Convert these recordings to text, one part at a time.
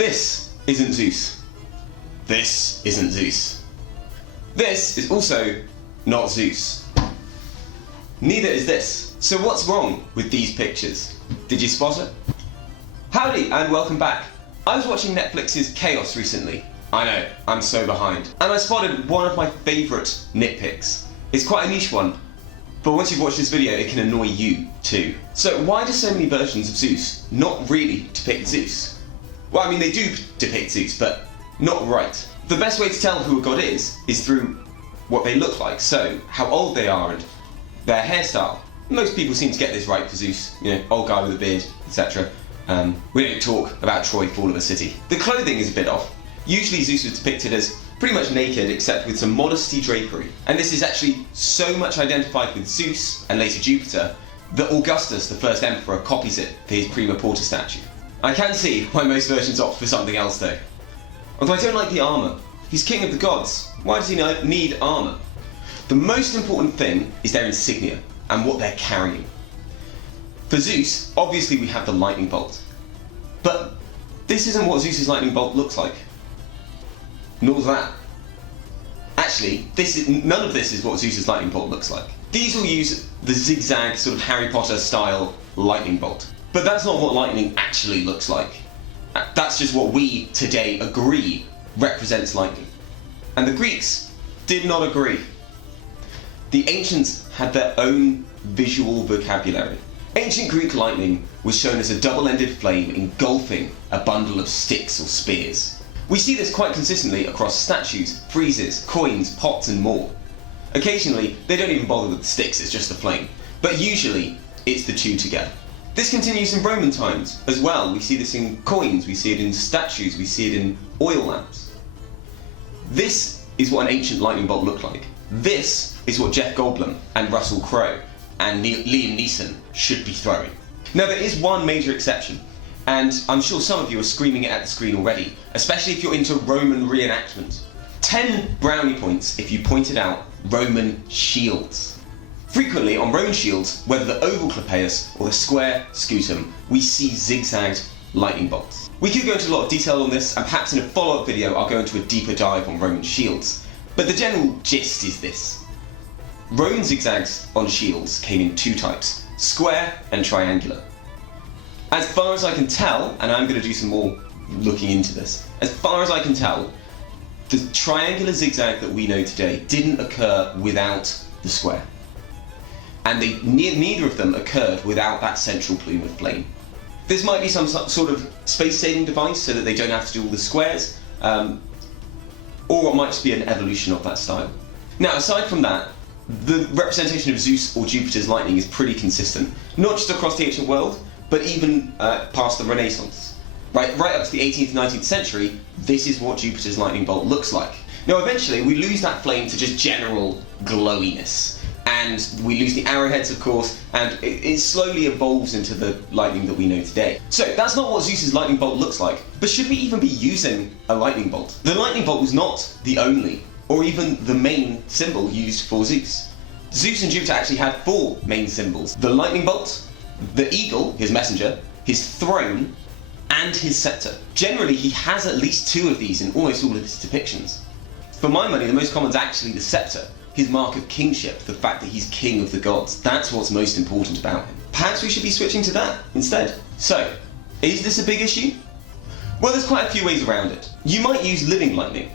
This isn't Zeus. This isn't Zeus. This is also not Zeus. Neither is this. So what's wrong with these pictures? Did you spot it? Howdy and welcome back. I was watching Netflix's Kaos recently. I know, I'm so behind. And I spotted one of my favourite nitpicks. It's quite a niche one, but once you've watched this video it can annoy you too. So why do so many versions of Zeus not really depict Zeus? Well, I mean they do depict Zeus, but not right. The best way to tell who a god is through what they look like, so how old they are and their hairstyle. Most people seem to get this right for Zeus, you know, old guy with a beard, etc. We don't talk about Troy, fall of a city. The clothing is a bit off. Usually Zeus was depicted as pretty much naked except with some modesty drapery. And this is actually so much identified with Zeus and later Jupiter that Augustus, the first emperor, copies it for his prima porta statue. I can see why most versions opt for something else though. Although I don't like the armour. He's king of the gods. Why does he need armour? The most important thing is their insignia and what they're carrying. For Zeus, obviously we have the lightning bolt. But this isn't what Zeus's lightning bolt looks like. Nor that. Actually, none of this is what Zeus's lightning bolt looks like. These will use the zigzag sort of Harry Potter style lightning bolt. But that's not what lightning actually looks like. That's just what we today agree represents lightning. And the Greeks did not agree. The ancients had their own visual vocabulary. Ancient Greek lightning was shown as a double-ended flame engulfing a bundle of sticks or spears. We see this quite consistently across statues, friezes, coins, pots and more. Occasionally, they don't even bother with the sticks, it's just the flame. But usually, it's the two together. This continues in Roman times as well. We see this in coins, we see it in statues, we see it in oil lamps. This is what an ancient lightning bolt looked like. This is what Jeff Goldblum and Russell Crowe and Liam Neeson should be throwing. Now there is one major exception, and I'm sure some of you are screaming it at the screen already, especially if you're into Roman reenactment. 10 brownie points if you pointed out Roman shields. Frequently on Roman shields, whether the oval clypeus or the square scutum, we see zigzagged lightning bolts. We could go into a lot of detail on this, and perhaps in a follow-up video I'll go into a deeper dive on Roman shields. But the general gist is this. Roman zigzags on shields came in two types, square and triangular. As far as I can tell, and I'm going to do some more looking into this, as far as I can tell, the triangular zigzag that we know today didn't occur without the square. And neither of them occurred without that central plume of flame. This might be some sort of space-saving device so that they don't have to do all the squares, or it might just be an evolution of that style. Now, aside from that, the representation of Zeus or Jupiter's lightning is pretty consistent, not just across the ancient world, but even past the Renaissance. Right up to the 18th, 19th century, this is what Jupiter's lightning bolt looks like. Now, eventually, we lose that flame to just general glowiness. And we lose the arrowheads, of course, and it slowly evolves into the lightning that we know today. So that's not what Zeus's lightning bolt looks like. But should we even be using a lightning bolt? The lightning bolt was not the only, or even the main symbol used for Zeus. Zeus and Jupiter actually had 4 main symbols. The lightning bolt, the eagle, his messenger, his throne, and his scepter. Generally, he has at least 2 of these in almost all of his depictions. For my money, the most common is actually the scepter. His mark of kingship, the fact that he's king of the gods. That's what's most important about him. Perhaps we should be switching to that instead. So, is this a big issue? Well, there's quite a few ways around it. You might use living lightning.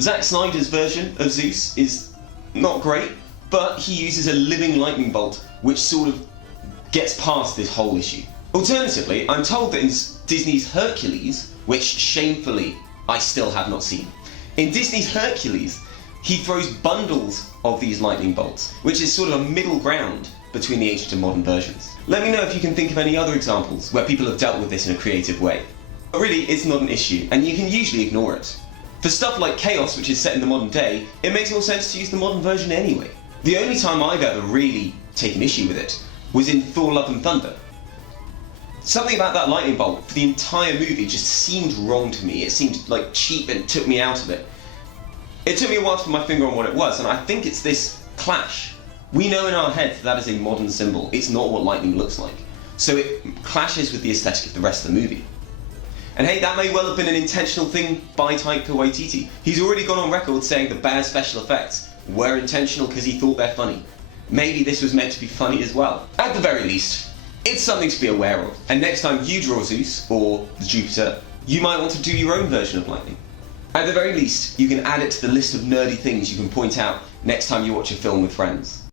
Zack Snyder's version of Zeus is not great, but he uses a living lightning bolt, which sort of gets past this whole issue. Alternatively, I'm told that in Disney's Hercules, which shamefully I still have not seen, in Disney's Hercules, he throws bundles of these lightning bolts, which is sort of a middle ground between the ancient and modern versions. Let me know if you can think of any other examples where people have dealt with this in a creative way. But really, it's not an issue, and you can usually ignore it. For stuff like Kaos, which is set in the modern day, it makes more sense to use the modern version anyway. The only time I've ever really taken issue with it was in Thor: Love and Thunder. Something about that lightning bolt for the entire movie just seemed wrong to me. It seemed like cheap and took me out of it. It took me a while to put my finger on what it was, and I think it's this clash. We know in our heads that is a modern symbol. It's not what lightning looks like. So it clashes with the aesthetic of the rest of the movie. And hey, that may well have been an intentional thing by Taika Waititi. He's already gone on record saying the bad special effects were intentional because he thought they're funny. Maybe this was meant to be funny as well. At the very least, it's something to be aware of. And next time you draw Zeus, or the Jupiter, you might want to do your own version of lightning. At the very least, you can add it to the list of nerdy things you can point out next time you watch a film with friends.